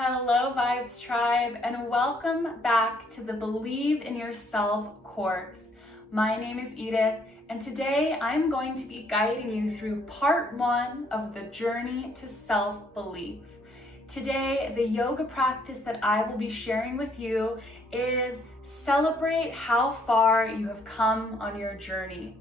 Hello Vibes Tribe, and welcome back to the Believe in Yourself course. My name is Edith, and today I'm going to be guiding you through part 1 of the journey to self-belief. Today, the yoga practice that I will be sharing with you is celebrate how far you have come on your journey.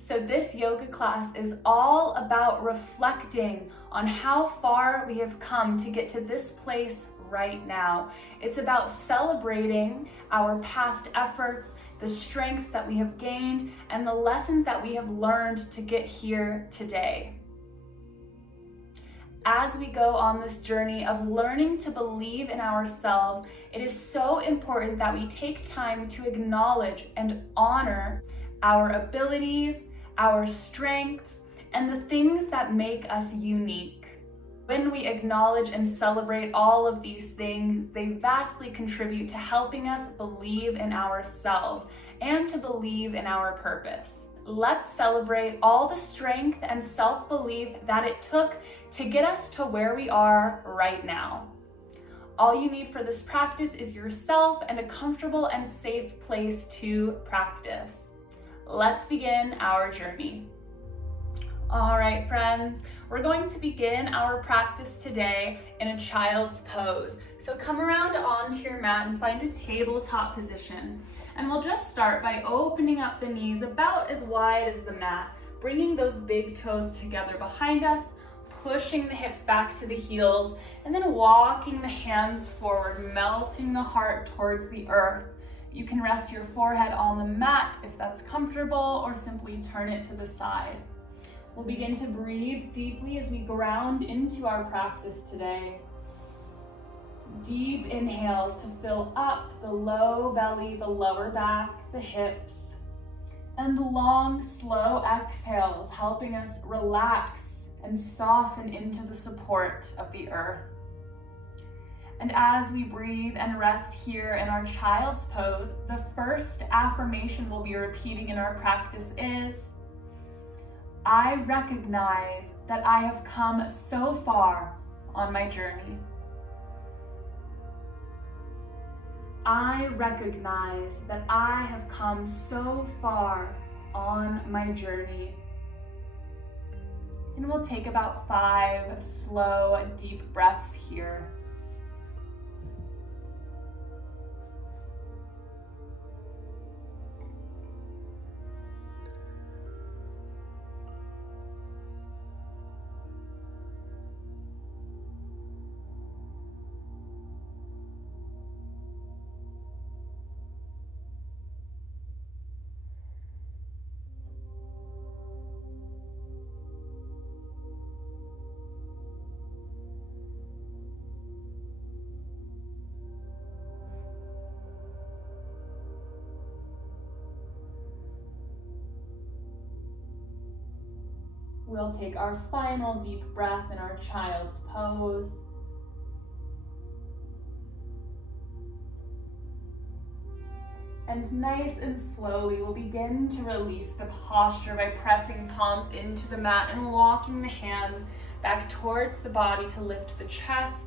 So this yoga class is all about reflecting on how far we have come to get to this place right now. It's about celebrating our past efforts, the strength that we have gained, and the lessons that we have learned to get here today. As we go on this journey of learning to believe in ourselves, it is so important that we take time to acknowledge and honor our abilities, our strengths, and the things that make us unique. When we acknowledge and celebrate all of these things, they vastly contribute to helping us believe in ourselves and to believe in our purpose. Let's celebrate all the strength and self-belief that it took to get us to where we are right now. All you need for this practice is yourself and a comfortable and safe place to practice. Let's begin our journey. All right, friends, we're going to begin our practice today in a child's pose. So come around onto your mat and find a tabletop position. And we'll just start by opening up the knees about as wide as the mat, bringing those big toes together behind us, pushing the hips back to the heels, and then walking the hands forward, melting the heart towards the earth. You can rest your forehead on the mat if that's comfortable, or simply turn it to the side. We'll begin to breathe deeply as we ground into our practice today. Deep inhales to fill up the low belly, the lower back, the hips, and long, slow exhales, helping us relax and soften into the support of the earth. And as we breathe and rest here in our child's pose, the first affirmation we'll be repeating in our practice is, I recognize that I have come so far on my journey. I recognize that I have come so far on my journey. And we'll take about 5 slow, deep breaths here. We'll take our final deep breath in our child's pose. And nice and slowly, we'll begin to release the posture by pressing palms into the mat and walking the hands back towards the body to lift the chest.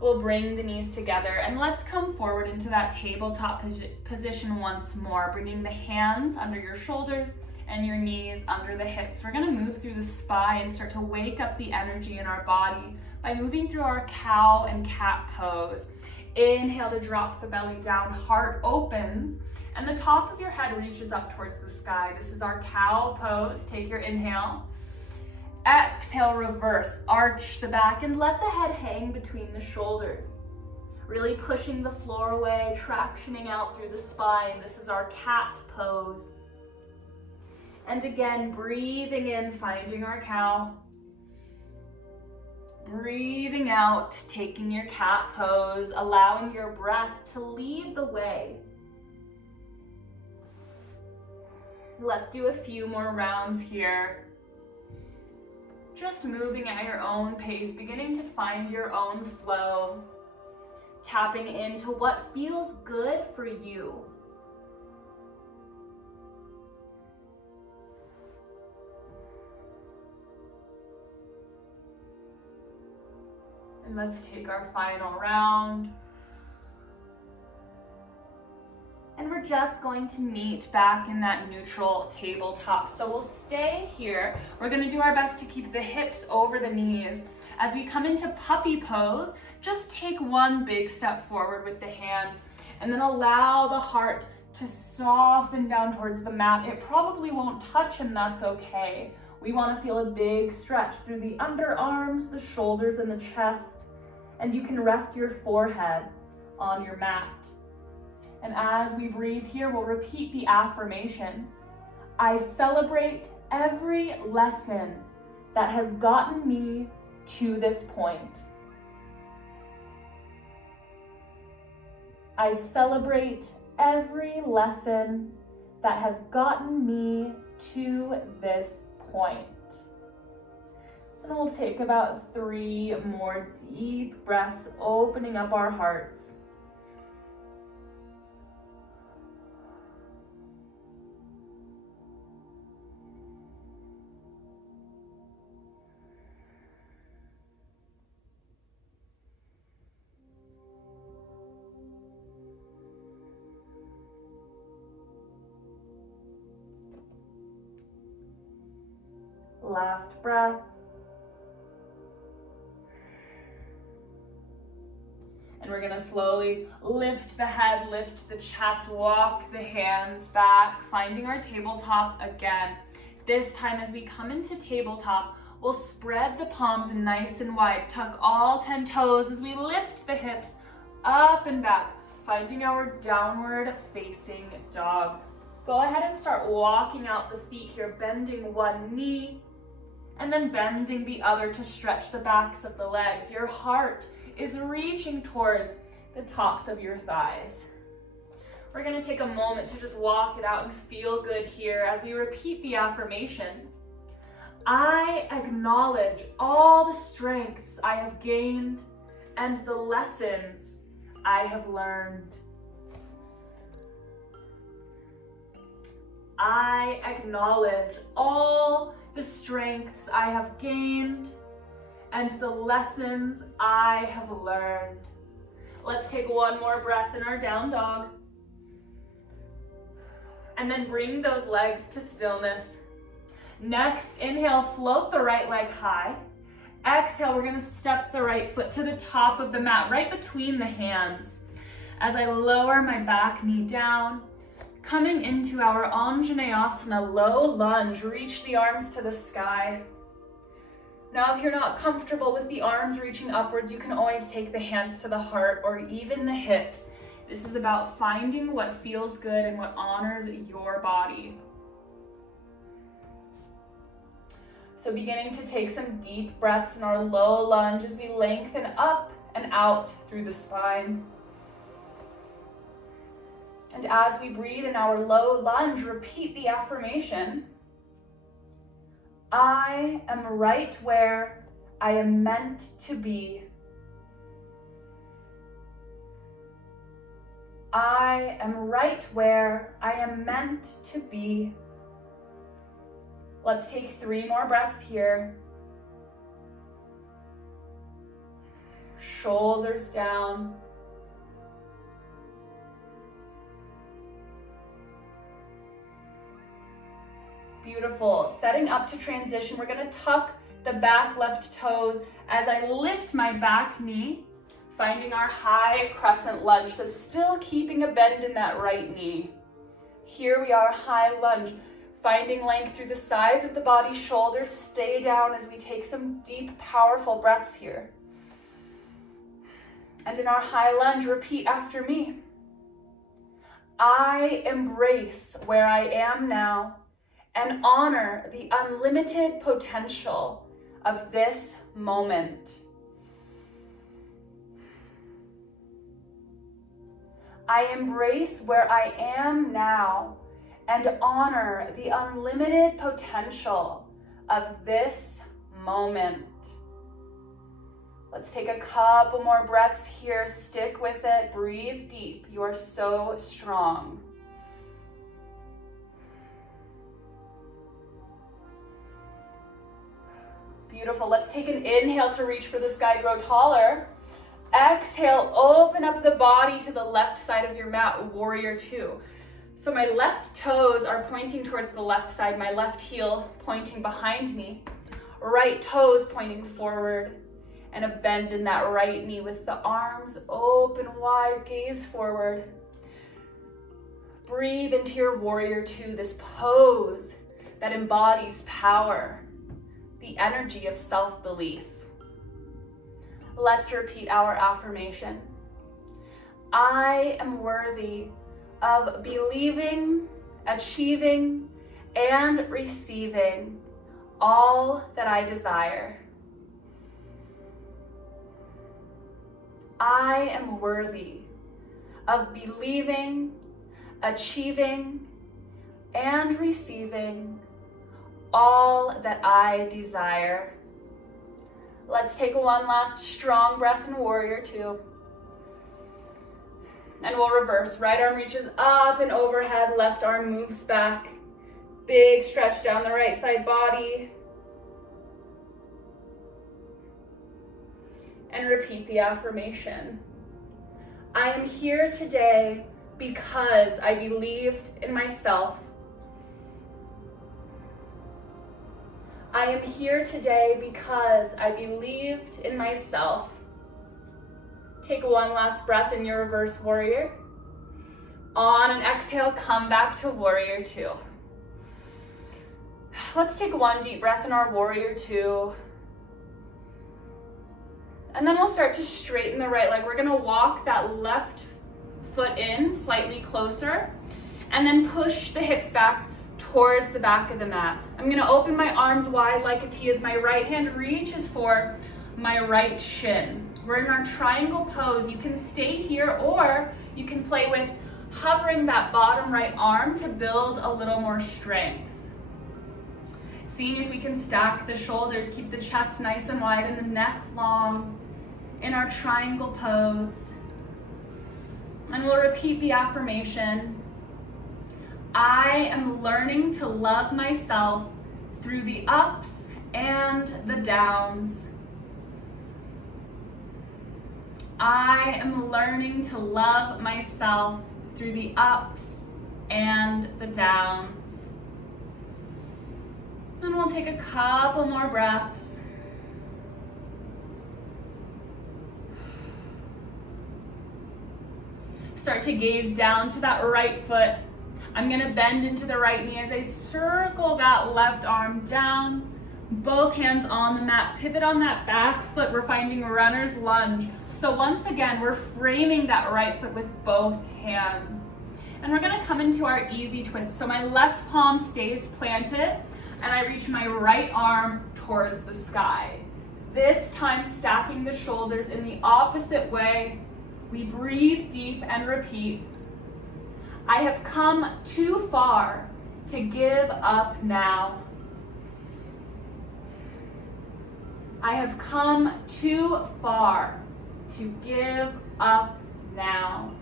We'll bring the knees together and let's come forward into that tabletop position once more, bringing the hands under your shoulders and your knees under the hips. We're gonna move through the spine and start to wake up the energy in our body by moving through our cow and cat pose. Inhale to drop the belly down, heart opens, and the top of your head reaches up towards the sky. This is our cow pose. Take your inhale. Exhale, reverse, arch the back and let the head hang between the shoulders. Really pushing the floor away, tractioning out through the spine. This is our cat pose. And again, breathing in, finding our cow. Breathing out, taking your cat pose, allowing your breath to lead the way. Let's do a few more rounds here. Just moving at your own pace, beginning to find your own flow. Tapping into what feels good for you. And let's take our final round. And we're just going to meet back in that neutral tabletop. So we'll stay here. We're gonna do our best to keep the hips over the knees. As we come into puppy pose, just take one big step forward with the hands and then allow the heart to soften down towards the mat. It probably won't touch, and that's okay. We wanna feel a big stretch through the underarms, the shoulders, and the chest. And you can rest your forehead on your mat. And as we breathe here, we'll repeat the affirmation. I celebrate every lesson that has gotten me to this point. I celebrate every lesson that has gotten me to this point. And we'll take about 3 more deep breaths, opening up our hearts. Last breath. And we're gonna slowly lift the head, lift the chest, walk the hands back, finding our tabletop again. This time as we come into tabletop, we'll spread the palms nice and wide, tuck all 10 toes as we lift the hips up and back, finding our downward facing dog. Go ahead and start walking out the feet here, bending one knee, and then bending the other to stretch the backs of the legs. Your heart is reaching towards the tops of your thighs. We're gonna take a moment to just walk it out and feel good here as we repeat the affirmation. I acknowledge all the strengths I have gained and the lessons I have learned. I acknowledge all the strengths I have gained and the lessons I have learned. Let's take one more breath in our down dog. And then bring those legs to stillness. Next, inhale, float the right leg high. Exhale, we're gonna step the right foot to the top of the mat, right between the hands. As I lower my back knee down, coming into our Anjaneyasana low lunge, reach the arms to the sky. Now, if you're not comfortable with the arms reaching upwards, you can always take the hands to the heart or even the hips. This is about finding what feels good and what honors your body. So beginning to take some deep breaths in our low lunge as we lengthen up and out through the spine. And as we breathe in our low lunge, repeat the affirmation. I am right where I am meant to be. I am right where I am meant to be. Let's take 3 more breaths here. Shoulders down. Beautiful. Setting up to transition, we're gonna tuck the back left toes as I lift my back knee, finding our high crescent lunge. So still keeping a bend in that right knee. Here we are, high lunge, finding length through the sides of the body, shoulders stay down as we take some deep, powerful breaths here. And in our high lunge, repeat after me. I embrace where I am now and honor the unlimited potential of this moment. I embrace where I am now and honor the unlimited potential of this moment. Let's take a couple more breaths here. Stick with it. Breathe deep. You are so strong. Beautiful. Let's take an inhale to reach for the sky, grow taller. Exhale, open up the body to the left side of your mat, warrior two. So my left toes are pointing towards the left side, my left heel pointing behind me, right toes pointing forward, and a bend in that right knee with the arms open wide, gaze forward. Breathe into your warrior two, this pose that embodies power, the energy of self-belief. Let's repeat our affirmation. I am worthy of believing, achieving, and receiving all that I desire. I am worthy of believing, achieving, and receiving all that I desire. Let's take one last strong breath in warrior two. And we'll reverse. Right arm reaches up and overhead, left arm moves back. Big stretch down the right side body. And repeat the affirmation. I am here today because I believed in myself. I am here today because I believed in myself. Take one last breath in your reverse warrior. On an exhale, come back to warrior two. Let's take one deep breath in our warrior two. And then we'll start to straighten the right leg. We're gonna walk that left foot in slightly closer and then push the hips back towards the back of the mat. I'm gonna open my arms wide like a T as my right hand reaches for my right shin. We're in our triangle pose. You can stay here or you can play with hovering that bottom right arm to build a little more strength. Seeing if we can stack the shoulders, keep the chest nice and wide and the neck long in our triangle pose. And we'll repeat the affirmation. I am learning to love myself through the ups and the downs. I am learning to love myself through the ups and the downs. And we'll take a couple more breaths. Start to gaze down to that right foot. I'm gonna bend into the right knee as I circle that left arm down. Both hands on the mat, pivot on that back foot. We're finding runner's lunge. So once again, we're framing that right foot with both hands. And we're gonna come into our easy twist. So my left palm stays planted and I reach my right arm towards the sky. This time stacking the shoulders in the opposite way. We breathe deep and repeat. I have come too far to give up now. I have come too far to give up now.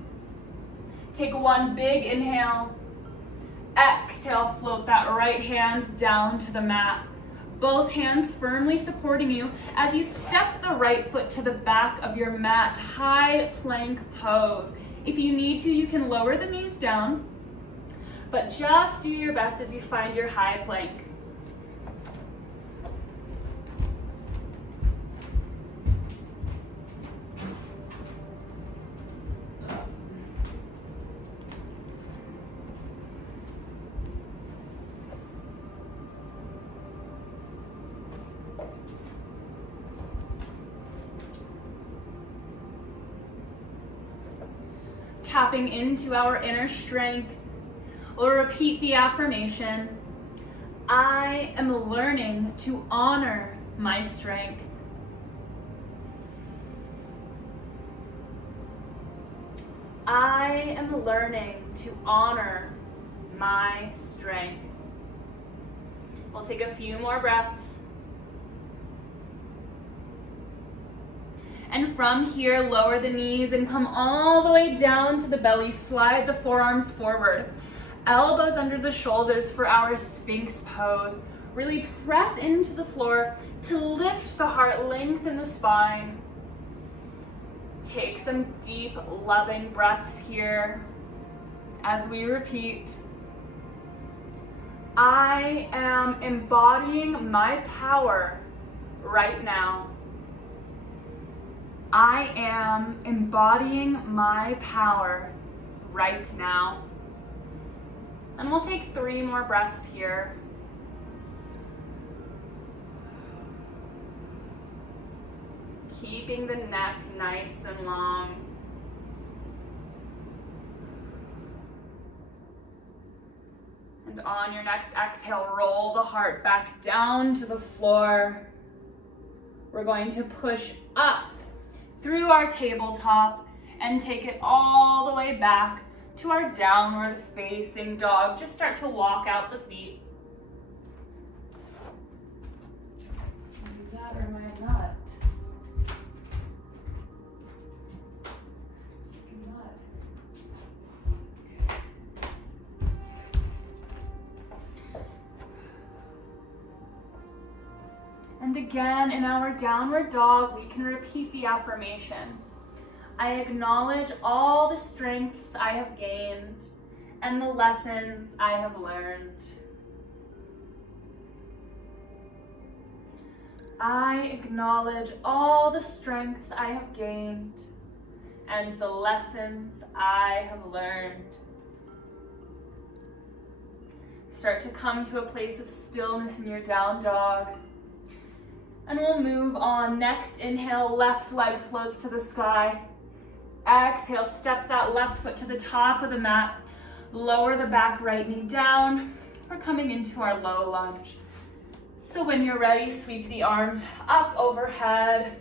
Take one big inhale. Exhale, float that right hand down to the mat. Both hands firmly supporting you as you step the right foot to the back of your mat, high plank pose. If you need to, you can lower the knees down, but just do your best as you find your high plank. Tapping into our inner strength, we'll repeat the affirmation. I am learning to honor my strength. I am learning to honor my strength. We'll take a few more breaths. And from here, lower the knees and come all the way down to the belly. Slide the forearms forward. Elbows under the shoulders for our Sphinx pose. Really press into the floor. To lift the heart, lengthen the spine. Take some deep, loving breaths here as we repeat. I am embodying my power right now. I am embodying my power right now. And we'll take 3 more breaths here. Keeping the neck nice and long. And on your next exhale, roll the heart back down to the floor. We're going to push up through our tabletop and take it all the way back to our downward facing dog. Just start to walk out the feet. Do that or am I not? And again, in our downward dog, we can repeat the affirmation. I acknowledge all the strengths I have gained and the lessons I have learned. I acknowledge all the strengths I have gained and the lessons I have learned. Start to come to a place of stillness in your down dog. And we'll move on. Next inhale, left leg floats to the sky. Exhale, step that left foot to the top of the mat. Lower the back right knee down. We're coming into our low lunge. So when you're ready, sweep the arms up overhead.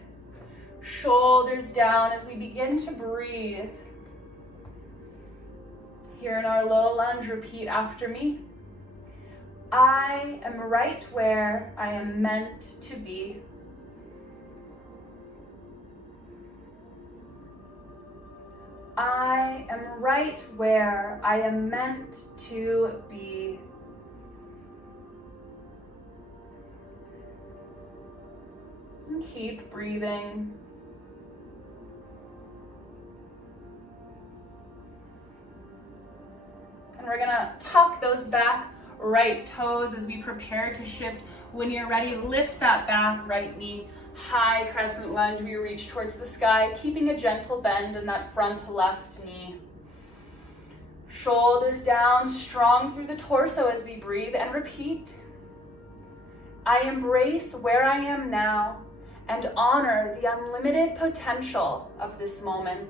Shoulders down as we begin to breathe. Here in our low lunge, repeat after me. I am right where I am meant to be. I am right where I am meant to be. And keep breathing. And we're gonna tuck those back right toes as we prepare to shift. When you're ready, lift that back right knee. High crescent lunge, we reach towards the sky, keeping a gentle bend in that front left knee. Shoulders down, strong through the torso as we breathe, and repeat. I embrace where I am now and honor the unlimited potential of this moment.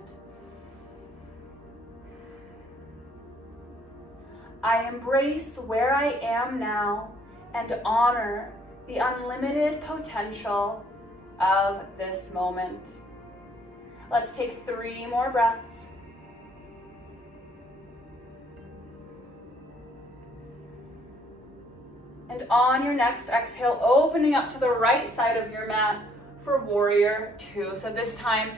I embrace where I am now and honor the unlimited potential of this moment. Let's take 3 more breaths. And on your next exhale, opening up to the right side of your mat for warrior 2. So this time,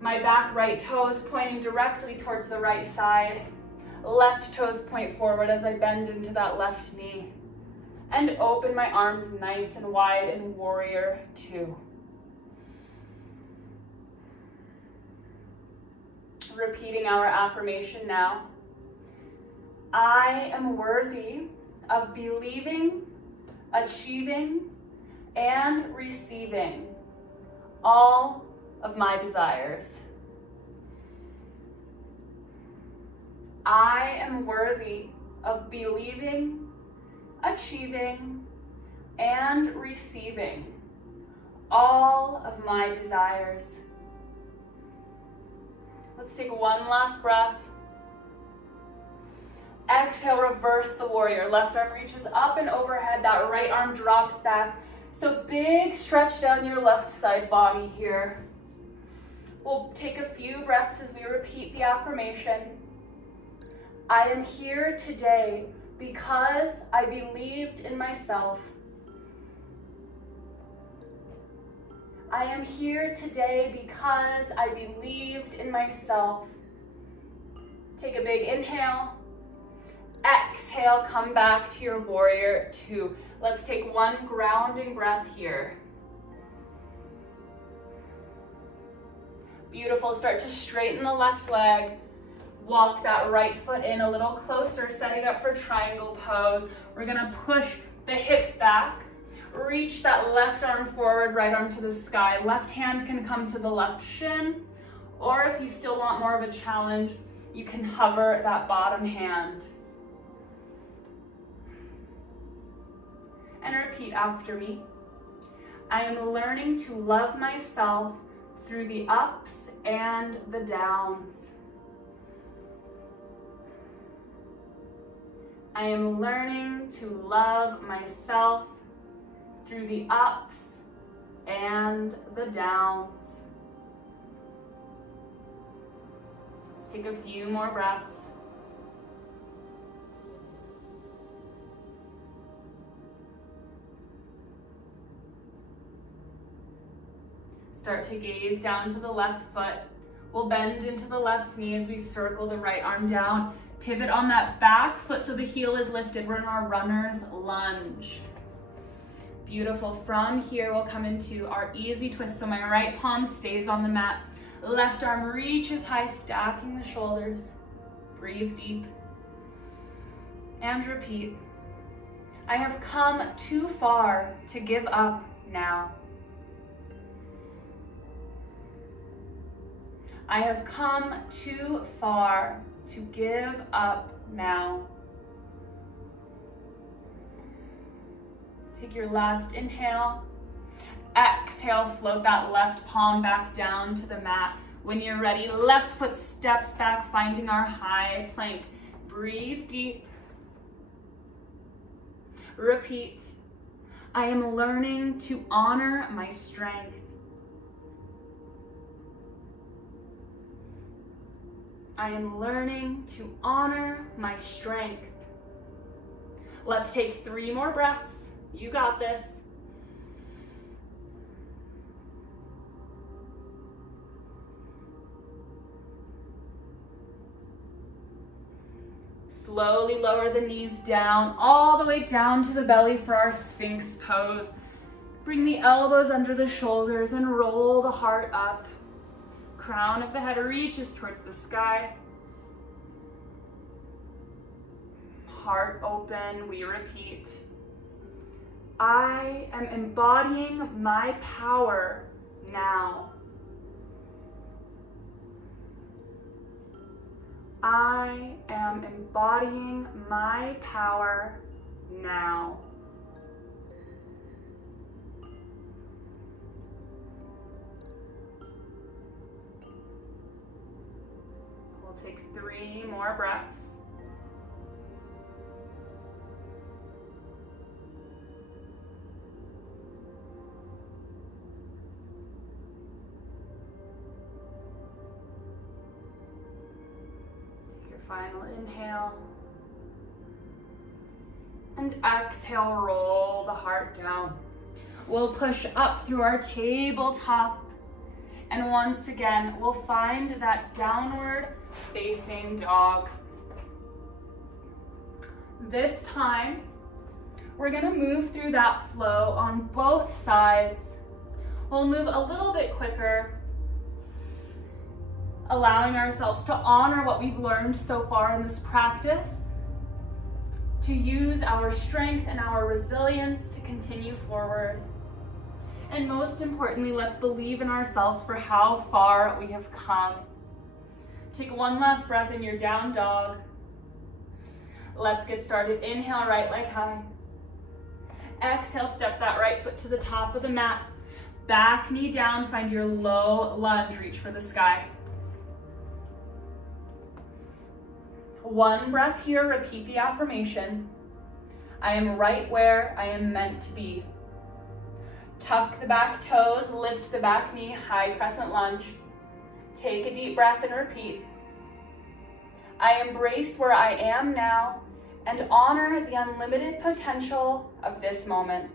my back right toes pointing directly towards the right side. Left toes point forward as I bend into that left knee. And open my arms nice and wide in warrior 2. Repeating our affirmation now. I am worthy of believing, achieving, and receiving all of my desires. I am worthy of believing, achieving, and receiving all of my desires. Let's take one last breath. Exhale, reverse the warrior. Left arm reaches up and overhead. That right arm drops back. So big stretch down your left side body here. We'll take a few breaths as we repeat the affirmation. I am here today because I believed in myself. I am here today because I believed in myself. Take a big inhale. Exhale, come back to your warrior 2. Let's take one grounding breath here. Beautiful. Start to straighten the left leg. Walk that right foot in a little closer, setting up for triangle pose. We're gonna push the hips back. Reach that left arm forward, right arm to the sky. Left hand can come to the left shin, or if you still want more of a challenge, you can hover that bottom hand. And repeat after me. I am learning to love myself through the ups and the downs. I am learning to love myself through the ups and the downs. Let's take a few more breaths. Start to gaze down to the left foot. We'll bend into the left knee as we circle the right arm down. Pivot on that back foot so the heel is lifted. We're in our runner's lunge. Beautiful. From here, we'll come into our easy twist. So my right palm stays on the mat. Left arm reaches high, stacking the shoulders. Breathe deep. And repeat. I have come too far to give up now. I have come too far to give up now. Take your last inhale. Exhale, float that left palm back down to the mat. When you're ready, left foot steps back, finding our high plank. Breathe deep. Repeat. I am learning to honor my strength. I am learning to honor my strength. Let's take 3 more breaths. You got this. Slowly lower the knees down, all the way down to the belly for our Sphinx pose. Bring the elbows under the shoulders and roll the heart up. Crown of the head reaches towards the sky. Heart open, we repeat. I am embodying my power now. I am embodying my power now. We'll take 3 more breaths. Final inhale. And exhale, roll the heart down. We'll push up through our tabletop. And once again, we'll find that downward facing dog. This time, we're gonna move through that flow on both sides. We'll move a little bit quicker, allowing ourselves to honor what we've learned so far in this practice, to use our strength and our resilience to continue forward. And most importantly, let's believe in ourselves for how far we have come. Take 1 last breath in your down dog. Let's get started. Inhale, right leg high. Exhale, step that right foot to the top of the mat. Back knee down, find your low lunge, reach for the sky. 1 breath here, repeat the affirmation. I am right where I am meant to be. Tuck the back toes, lift the back knee, high crescent lunge. Take a deep breath and repeat. I embrace where I am now and honor the unlimited potential of this moment.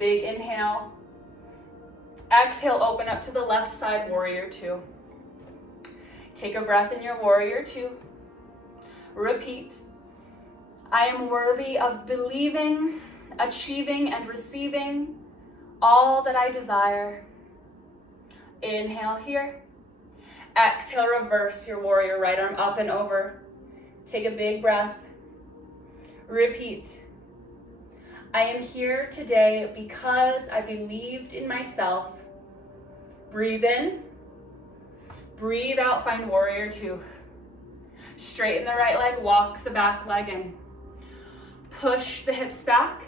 Big inhale. Exhale, open up to the left side, warrior 2. Take a breath in your warrior 2. Repeat. I am worthy of believing, achieving, and receiving all that I desire. Inhale here. Exhale, reverse your warrior, right arm up and over. Take a big breath. Repeat. I am here today because I believed in myself. Breathe in. Breathe out, find warrior two. Straighten the right leg, walk the back leg in. Push the hips back.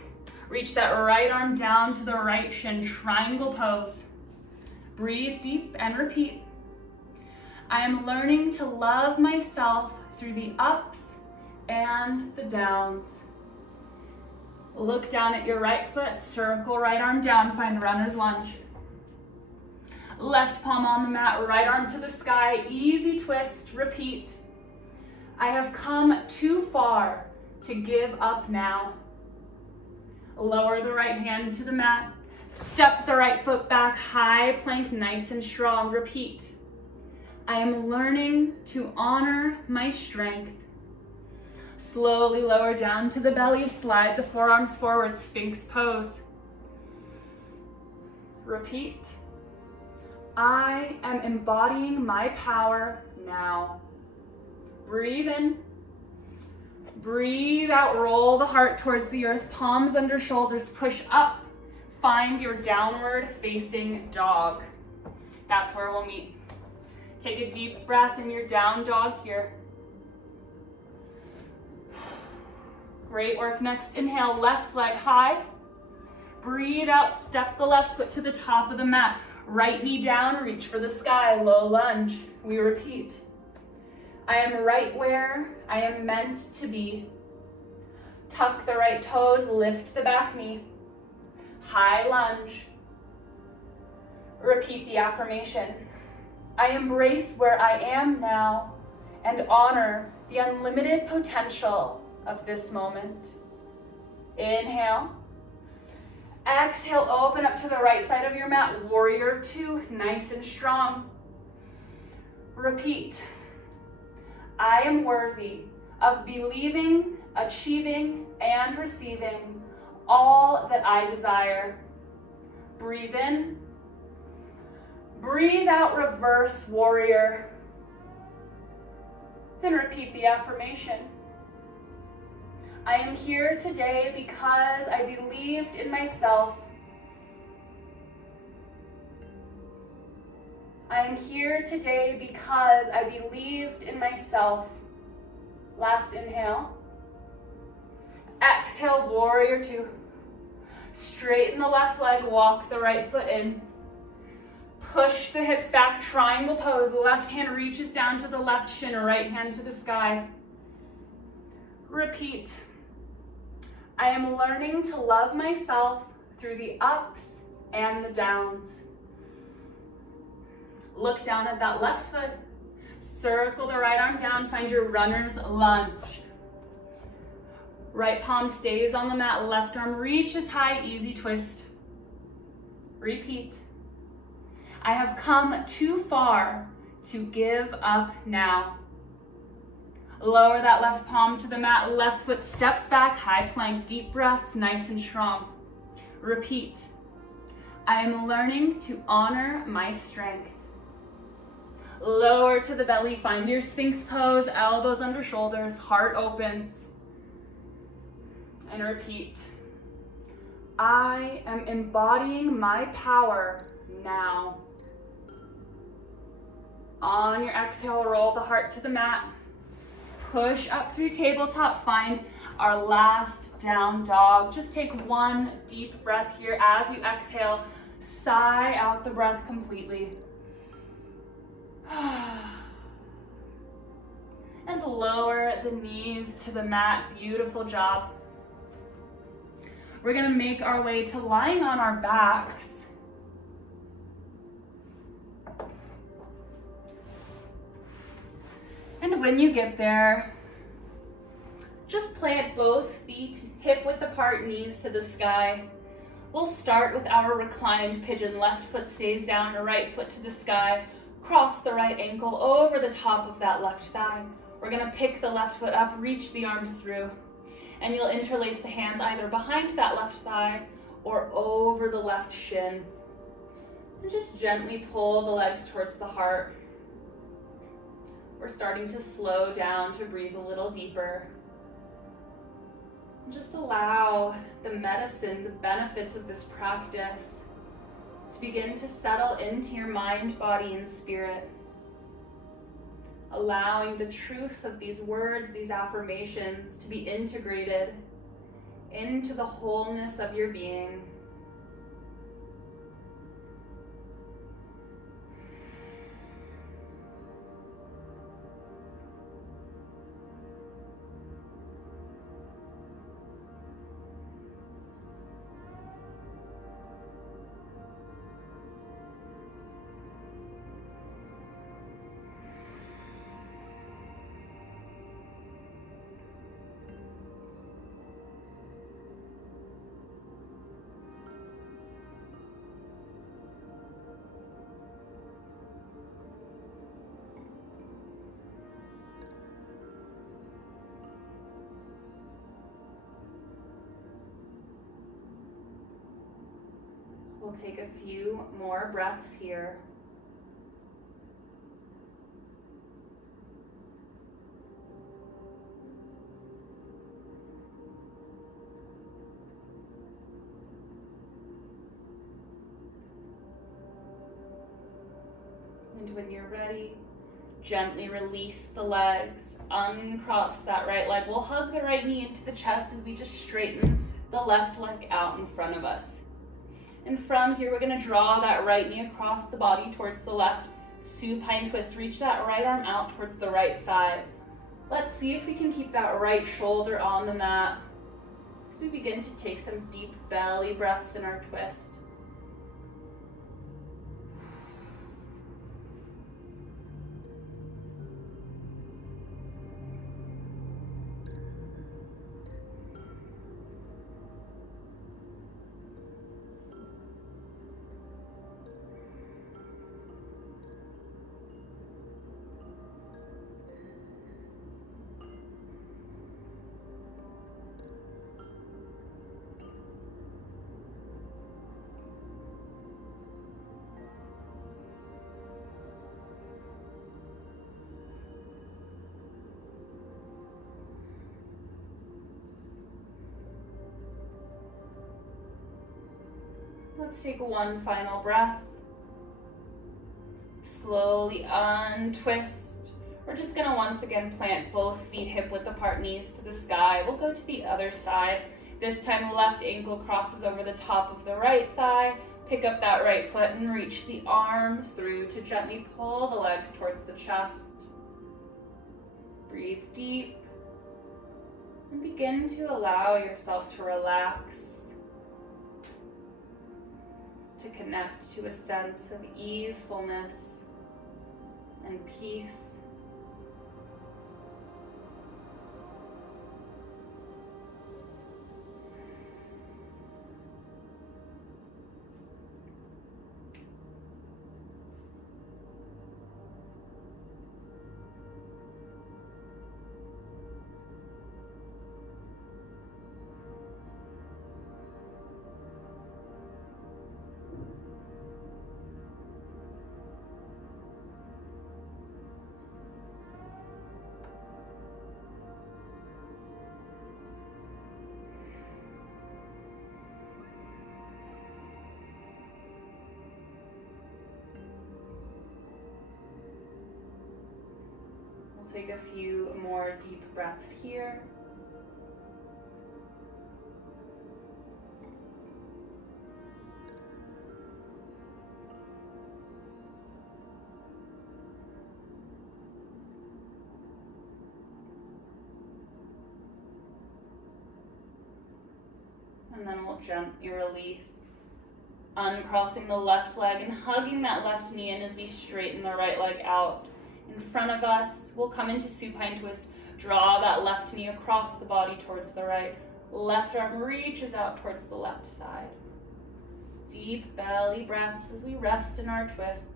Reach that right arm down to the right shin, triangle pose. Breathe deep and repeat. I am learning to love myself through the ups and the downs. Look down at your right foot, circle right arm down, find runner's lunge. Left palm on the mat, right arm to the sky, easy twist, repeat. I have come too far to give up now. Lower the right hand to the mat, step the right foot back, high plank, nice and strong, repeat. I am learning to honor my strength. Slowly lower down to the belly, slide the forearms forward, Sphinx pose. Repeat. I am embodying my power now. Breathe in. Breathe out, roll the heart towards the earth, palms under shoulders, push up. Find your downward facing dog. That's where we'll meet. Take a deep breath in your down dog here. Great work. Next, inhale, left leg high. Breathe out, step the left foot to the top of the mat. Right knee down, reach for the sky, low lunge. We repeat. I am right where I am meant to be. Tuck the right toes, lift the back knee. High lunge. Repeat the affirmation. I embrace where I am now and honor the unlimited potential of this moment. Inhale. Exhale, open up to the right side of your mat, warrior two, nice and strong. Repeat. I am worthy of believing, achieving, and receiving all that I desire. Breathe in. Breathe out, reverse warrior. And repeat the affirmation. I am here today because I believed in myself. I am here today because I believed in myself. Last inhale. Exhale, warrior two. Straighten the left leg, walk the right foot in. Push the hips back, triangle pose. The left hand reaches down to the left shin, right hand to the sky. Repeat. I am learning to love myself through the ups and the downs. Look down at that left foot. Circle the right arm down, find your runner's lunge. Right palm stays on the mat, left arm reaches high, easy twist. Repeat. I have come too far to give up now. Lower that left palm to the mat, left foot steps back, high plank, deep breaths, nice and strong. Repeat. I am learning to honor my strength. Lower to the belly, find your Sphinx pose, elbows under shoulders, heart opens. And repeat. I am embodying my power now. On your exhale, roll the heart to the mat. Push up through tabletop, find our last down dog. Just take one deep breath here as you exhale. Sigh out the breath completely. And lower the knees to the mat. Beautiful job. We're gonna make our way to lying on our backs. And when you get there, just plant both feet hip width apart, knees to the sky. We'll start with our reclined pigeon. Left foot stays down, right foot to the sky. Cross the right ankle over the top of that left thigh. We're gonna pick the left foot up, reach the arms through, and you'll interlace the hands either behind that left thigh or over the left shin. And just gently pull the legs towards the heart. we're starting to slow down to breathe a little deeper. And just allow the medicine, the benefits of this practice to begin to settle into your mind, body, and spirit. Allowing the truth of these words, these affirmations, to be integrated into the wholeness of your being. We'll take a few more breaths here. And when you're ready, gently release the legs, uncross that right leg. We'll hug the right knee into the chest as we just straighten the left leg out in front of us. And from here, we're gonna draw that right knee across the body towards the left. Supine twist, reach that right arm out towards the right side. Let's see if we can keep that right shoulder on the mat as we begin to take some deep belly breaths in our twist. Let's take one final breath. Slowly untwist. We're just gonna once again plant both feet hip width apart, knees to the sky. We'll go to the other side. This time the left ankle crosses over the top of the right thigh. Pick up that right foot and reach the arms through to gently pull the legs towards the chest. Breathe deep and begin to allow yourself to relax, to connect to a sense of easefulness and peace. Take a few more deep breaths here. And then we'll gently release, uncrossing the left leg and hugging that left knee in as we straighten the right leg out. In front of us, we'll come into supine twist. Draw that left knee across the body towards the right. Left arm reaches out towards the left side. Deep belly breaths as we rest in our twist.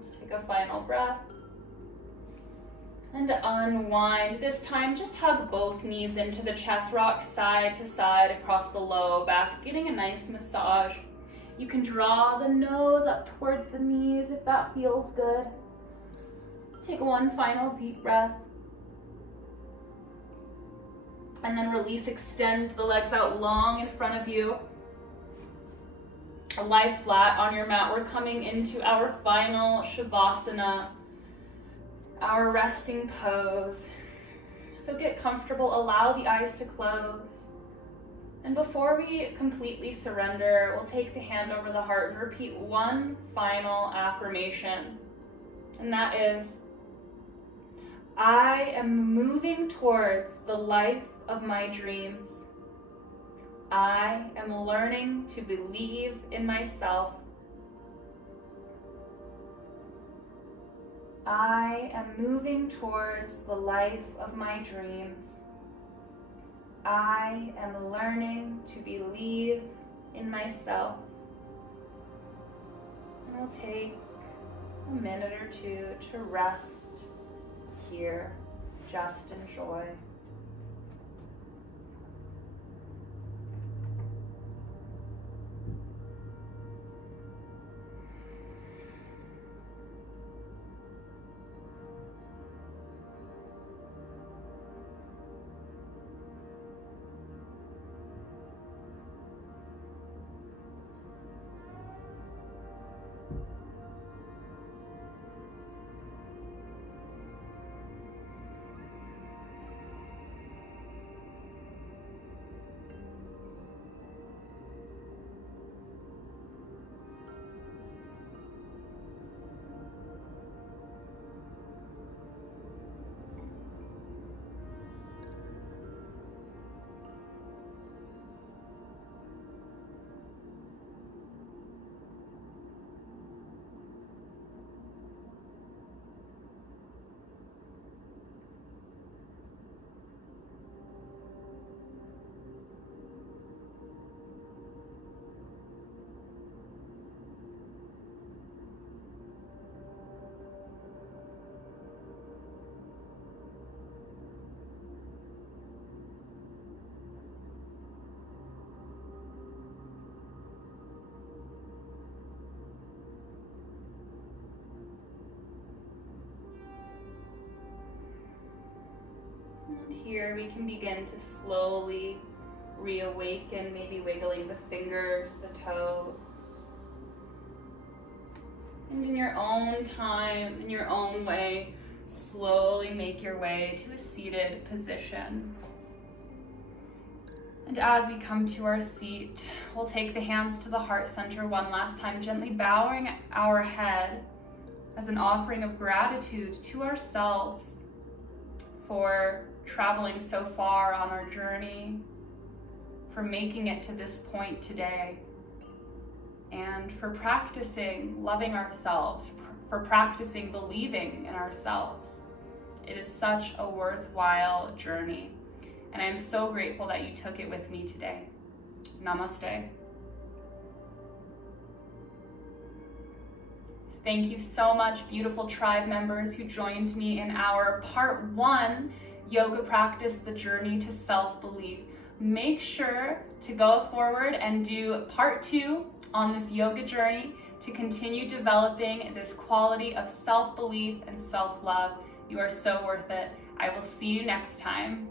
Let's take a final breath. And unwind. This time, just hug both knees into the chest, rock side to side across the low back, getting a nice massage. You can draw the nose up towards the knees if that feels good. Take one final deep breath. And then release, extend the legs out long in front of you. Lie flat on your mat. We're coming into our final Shavasana, our resting pose. So get comfortable, allow the eyes to close. And before we completely surrender, we'll take the hand over the heart and repeat one final affirmation. And that is, I am moving towards the life of my dreams. I am learning to believe in myself. I am moving towards the life of my dreams. I am learning to believe in myself. And we'll take a minute or two to rest here, just enjoy. And here we can begin to slowly reawaken, maybe wiggling the fingers, the toes. And in your own time, in your own way, slowly make your way to a seated position. And as we come to our seat, we'll take the hands to the heart center one last time, gently bowing our head as an offering of gratitude to ourselves for traveling so far on our journey, for making it to this point today, and for practicing loving ourselves, for practicing believing in ourselves. It is such a worthwhile journey, and I'm so grateful that you took it with me today. Namaste. Thank you so much, beautiful tribe members who joined me in our part 1 yoga practice, the journey to self-belief. Make sure to go forward and do part 2 on this yoga journey to continue developing this quality of self-belief and self-love. You are so worth it. I will see you next time.